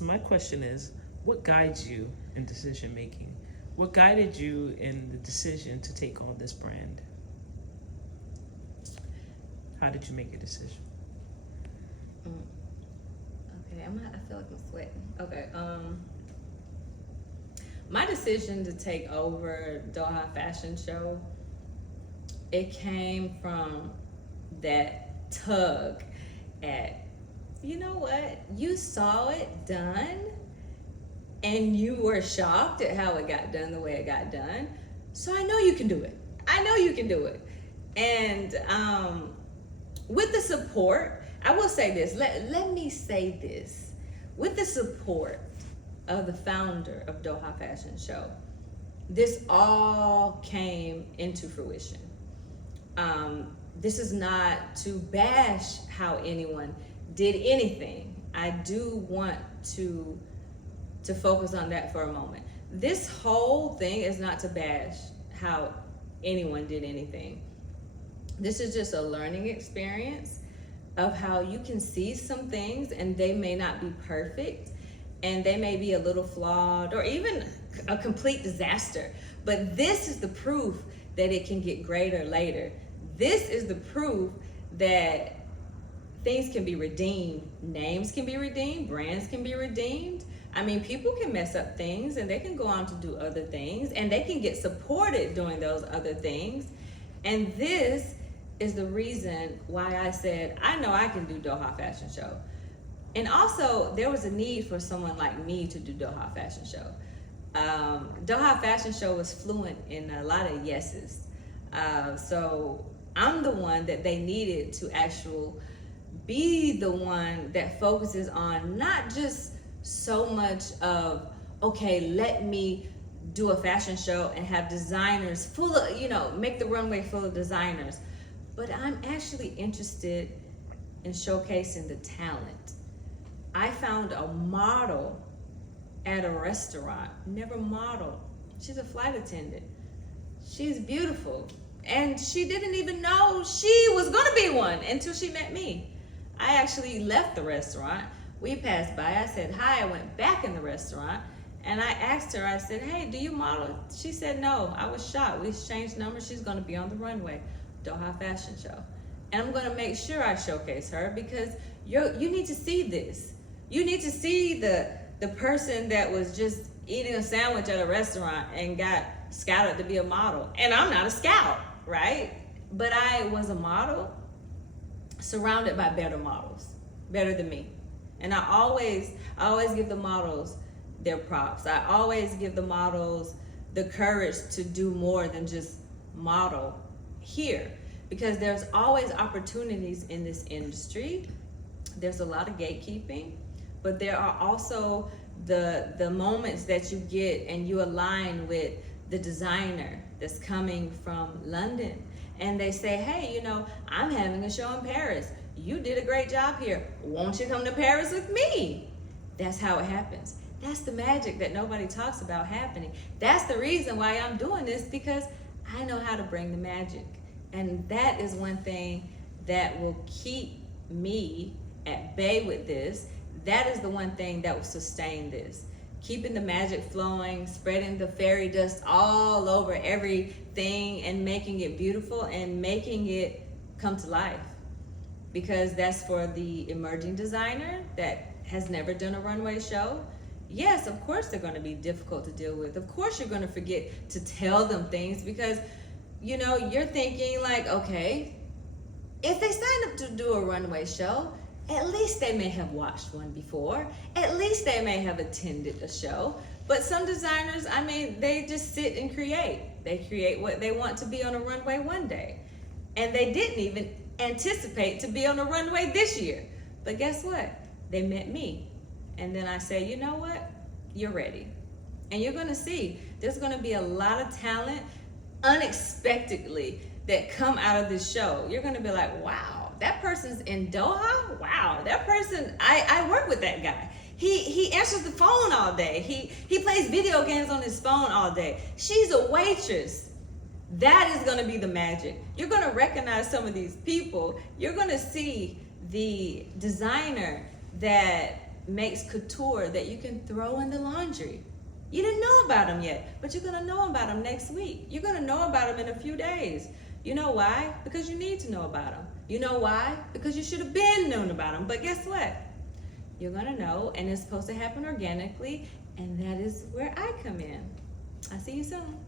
my question is, what guides you in decision making? What guided you in the decision to take on this brand? How did you make a decision? Okay, I feel like I'm sweating. Okay, my decision to take over Doha Fashion Show, it came from that tug at, you know what, you saw it done and you were shocked at how it got done the way it got done. So I know you can do it. I know you can do it. And with the support, I will say this, let me say this. With the support of the founder of Doha Fashion Show, this all came into fruition. This is not to bash how anyone did anything. I do want to focus on that for a moment. This whole thing is not to bash how anyone did anything. This is just a learning experience of how you can see some things and they may not be perfect and they may be a little flawed or even a complete disaster. But this is the proof that it can get greater later. This is the proof that things can be redeemed. Names can be redeemed, brands can be redeemed. I mean, people can mess up things and they can go on to do other things and they can get supported doing those other things. And this is the reason why I said, I know I can do Doha Fashion Show. And also, there was a need for someone like me to do Doha Fashion Show. Doha Fashion Show was fluent in a lot of yeses. So I'm the one that they needed to actually be the one that focuses on not just so much of, okay, let me do a fashion show and have designers full of, make the runway full of designers. But I'm actually interested in showcasing the talent. I found a model at a restaurant, never modeled. She's a flight attendant. She's beautiful. And she didn't even know she was gonna be one until she met me. I actually left the restaurant. We passed by, I said hi, I went back in the restaurant and I asked her, I said, hey, do you model? She said no. I was shocked. We exchanged numbers. She's gonna be on the runway, Doha Fashion Show. And I'm gonna make sure I showcase her because you need to see this. You need to see the person that was just eating a sandwich at a restaurant and got scouted to be a model. And I'm not a scout, right? But I was a model surrounded by better models, better than me. And I always give the models their props. I always give the models the courage to do more than just model here, because there's always opportunities in this industry. There's a lot of gatekeeping, but there are also the moments that you get and you align with the designer that's coming from London and they say, hey, I'm having a show in Paris. You did a great job here. Won't you come to Paris with me? That's how it happens. That's the magic that nobody talks about happening. That's the reason why I'm doing this, because I know how to bring the magic. And that is one thing that will keep me at bay with this. That is the one thing that will sustain this. Keeping the magic flowing, spreading the fairy dust all over everything and making it beautiful and making it come to life. Because that's for the emerging designer that has never done a runway show. Yes, of course they're going to be difficult to deal with. Of course you're going to forget to tell them things because, you're thinking like, okay, if they sign up to do a runway show, at least they may have watched one before. At least they may have attended a show. But some designers, they just sit and create. They create what they want to be on a runway one day. And they didn't even anticipate to be on a runway this year. But guess what? They met me. And then I say, you know what? You're ready. And you're gonna see, there's gonna be a lot of talent unexpectedly that come out of this show. You're gonna be like, wow, that person's in Doha? Wow, that person, I work with that guy. He answers the phone all day. He plays video games on his phone all day. She's a waitress. That is gonna be the magic. You're gonna recognize some of these people. You're gonna see the designer that makes couture that you can throw in the laundry. You didn't know about them yet, but you're gonna know about them next week. You're gonna know about them in a few days. You know why? Because you need to know about them. You know why? Because you should have been known about them. But guess what? You're gonna know, and it's supposed to happen organically, and that is where I come in. I'll see you soon.